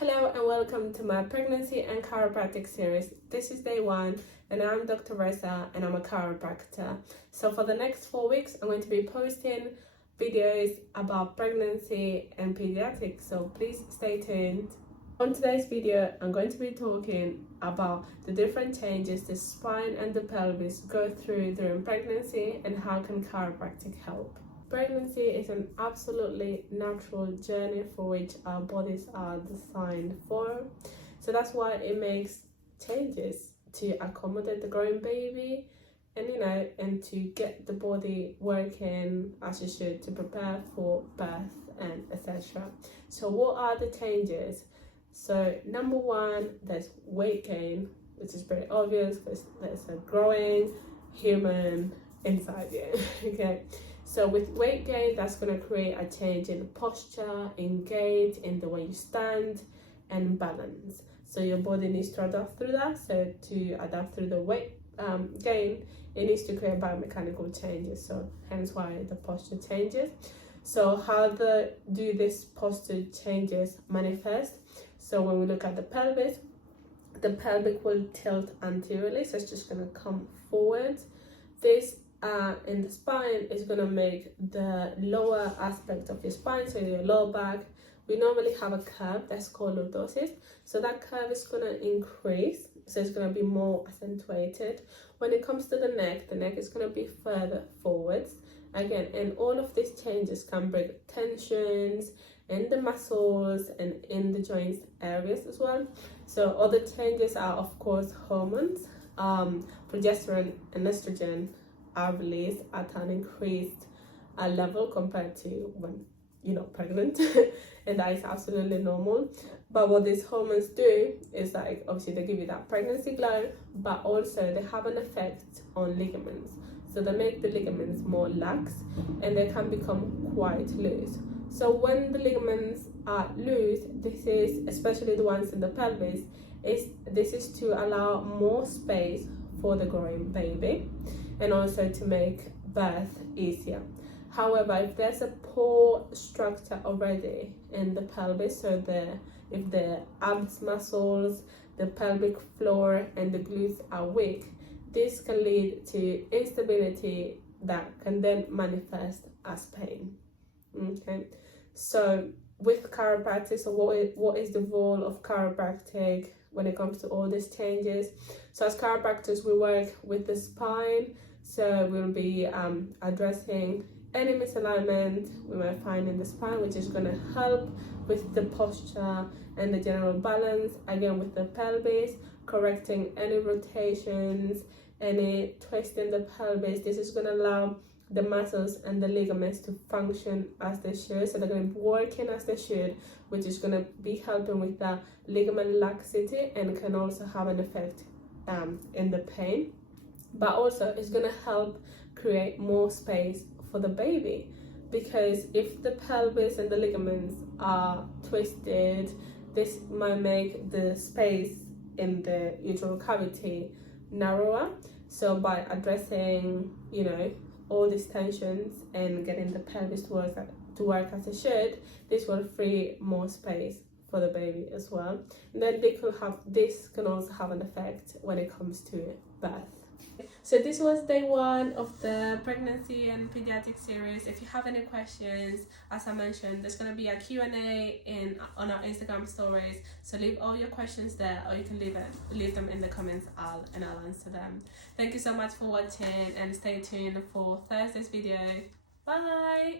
Hello and welcome to my pregnancy and chiropractic series. This is day 1 and I'm Dr. Reza and I'm a chiropractor. So for the next 4 weeks I'm going to be posting videos about pregnancy and pediatrics, so please stay tuned. On today's video I'm going to be talking about the different changes the spine and the pelvis go through during pregnancy and how can chiropractic help. Pregnancy is an absolutely natural journey for which our bodies are designed for. So that's why it makes changes to accommodate the growing baby and to get the body working as it should to prepare for birth and etc. So what are the changes? So number 1, there's weight gain, which is very obvious because there's a growing human inside you. Okay. So with weight gain, that's going to create a change in posture, in gait, in the way you stand, and balance. So your body needs to adapt through that. So to adapt through the weight gain, it needs to create biomechanical changes. So hence why the posture changes. So how do this posture changes manifest? So when we look at the pelvis, the pelvic will tilt anteriorly. So it's just going to come forward. This in the spine is going to make the lower aspect of your spine, so your lower back, we normally have a curve that's called lordosis. So that curve is going to increase, so it's going to be more accentuated. When it comes to the neck is going to be further forwards again, and all of these changes can bring tensions in the muscles and in the joints areas as well. So other changes are of course hormones, progesterone and estrogen are released at an increased level compared to when you're not pregnant and that is absolutely normal. But what these hormones do is like obviously they give you that pregnancy glow, but also they have an effect on ligaments. So they make the ligaments more lax and they can become quite loose. So when the ligaments are loose, this is especially the ones in the pelvis, this is to allow more space for the growing baby and also to make birth easier. However, if there's a poor structure already in the pelvis, so if the abs muscles, the pelvic floor and the glutes are weak, this can lead to instability that can then manifest as pain. Okay, so with chiropractic, so what is the role of chiropractic when it comes to all these changes? So as chiropractors, we work with the spine. So we'll be addressing any misalignment we might find in the spine, which is going to help with the posture and the general balance. Again, with the pelvis, correcting any rotations, any twist in the pelvis. This is going to allow the muscles and the ligaments to function as they should. So they're going to be working as they should, which is going to be helping with the ligament laxity and can also have an effect in the pain. But also it's going to help create more space for the baby, because if the pelvis and the ligaments are twisted, this might make the space in the uterine cavity narrower. So by addressing all these tensions and getting the pelvis to work as it should, this will free more space for the baby as well. And then this can also have an effect when it comes to birth. So this was day 1 of the pregnancy and pediatric series. If you have any questions, as I mentioned, there's going to be a Q&A on our Instagram stories. So leave all your questions there, or you can leave them in the comments. I'll answer them. Thank you so much for watching and stay tuned for Thursday's video. Bye.